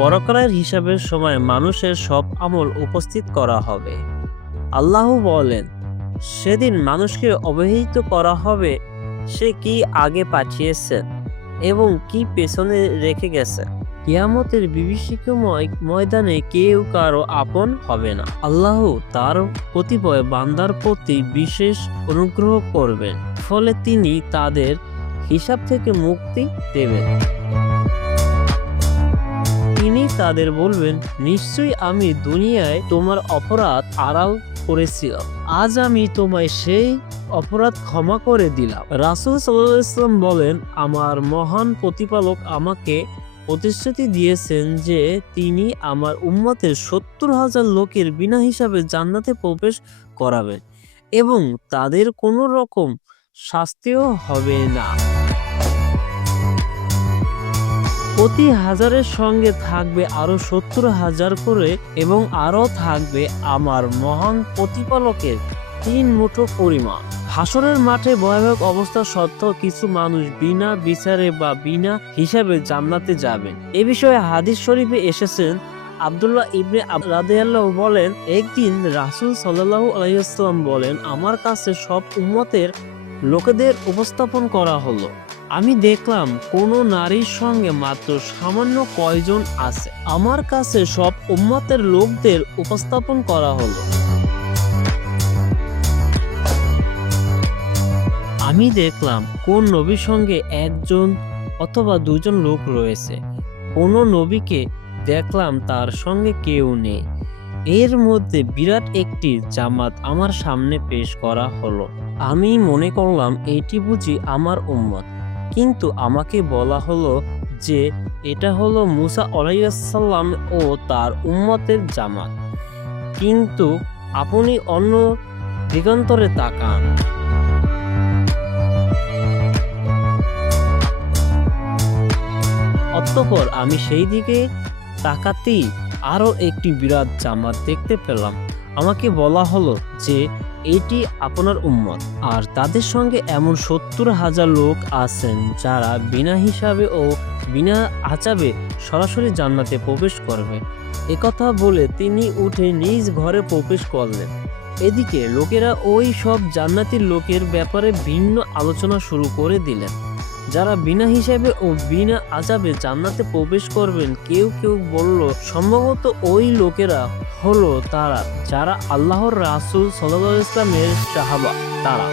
পরকালের হিসাবের সময় মানুষের সব আমল উপস্থিত করা হবে। আল্লাহ বলেন, সেদিন মানুষকে অবহিত করা হবে সে কি আগে পাঠিয়েছেন এবং কি পেছনে রেখে গেছে। কিয়ামতের বিভীষিকাময় ময়দানে কেউ কারো আপন হবে না। আল্লাহ তার কতিপয় বান্দার প্রতি বিশেষ অনুগ্রহ করবেন, ফলে তিনি তাদের হিসাব থেকে মুক্তি দেবেন। তিনি তাদের বলবেন, নিশ্চয়ই আমি দুনিয়ায় তোমার অপরাধ আড়াল করেছিলাম, আজ আমি তোমায় সেই অপরাধ ক্ষমা করে দিলাম। রাসূল সাল্লাল্লাহু আলাইহি ওয়াসাল্লাম বলেন, আমার মহান প্রতিপালক আমাকে প্রতিশ্রুতি দিয়েছেন যে তিনি আমার উম্মতের ৭০,০০০ লোকের বিনা হিসাবে জান্নাতে প্রবেশ করাবেন এবং তাদের কোনো রকম শাস্তিও হবে না। প্রতি হাজারের সঙ্গে থাকবে আরো ৭০,০০০ করে এবং আরো থাকবে আমার মহান প্রতিপালকের ৩ মুঠো পরিমাণ। হাসরের মাঠে ভয়াবহ অবস্থা সত্ত্বেও কিছু মানুষ বিনা বিচারে বা বিনা হিসাবে জান্নাতে যাবেন। এ বিষয়ে হাদিস শরীফে এসেছেন, আব্দুল্লাহ ইবনে রাদিয়াল্লাহু বলেন, একদিন রাসূল সাল্লাল্লাহু আলাইহি ওয়াসাল্লাম বলেন, আমার কাছে সব উম্মতের লোকেদের উপস্থাপন করা হলো। আমি দেখলাম কোন নারীর সঙ্গে মাত্র সামান্য কয়জন আছে। আমার কাছে সব উম্মতের লোকদের উপস্থাপন করা হলো। আমি দেখলাম কোন নবীর সঙ্গে একজন অথবা দুজন লোক রয়েছে। কোন নবীকে দেখলাম তার সঙ্গে কেউ নেই। এর মধ্যে বিরাট একটি জামাত আমার সামনে পেশ করা হলো। আমি মনে করলাম এটি বুঝি আমার উম্মত, কিন্তু আমাকে বলা হলো যে এটা হলো মুসা আলাইহিস সালাম ও তার উম্মতের জামাত। কিন্তু আপনি অন্য দিগন্তরে তাকান। অতঃপর আমি সেই দিকে তাকাতেই আরো একটি বিরাট জামাত দেখতে পেলাম। আমাকে বলা হলো যে এটি আপনার উম্মত, আর তাদের সঙ্গে এমন ৭০,০০০ লোক আছেন যারা বিনা হিসাবে ও বিনা আযাবে সরাসরি জান্নাতে প্রবেশ করবে। একথা বলে তিনি উঠে নিজ ঘরে প্রবেশ করলেন। এদিকে লোকেরা ওই সব জান্নাতের লোকের ব্যাপারে ভিন্ন আলোচনা শুরু করে দিলেন, যারা বিনা হিসাবে ও বিনা আযাবে জান্নাতে প্রবেশ করবেন। কেউ কেউ বলল, সম্ভবত ওই লোকেরা হলো তারা যারা আল্লাহর রাসূল সাল্লাল্লাহু আলাইহি ওয়াসাল্লামের সাহাবা। তারা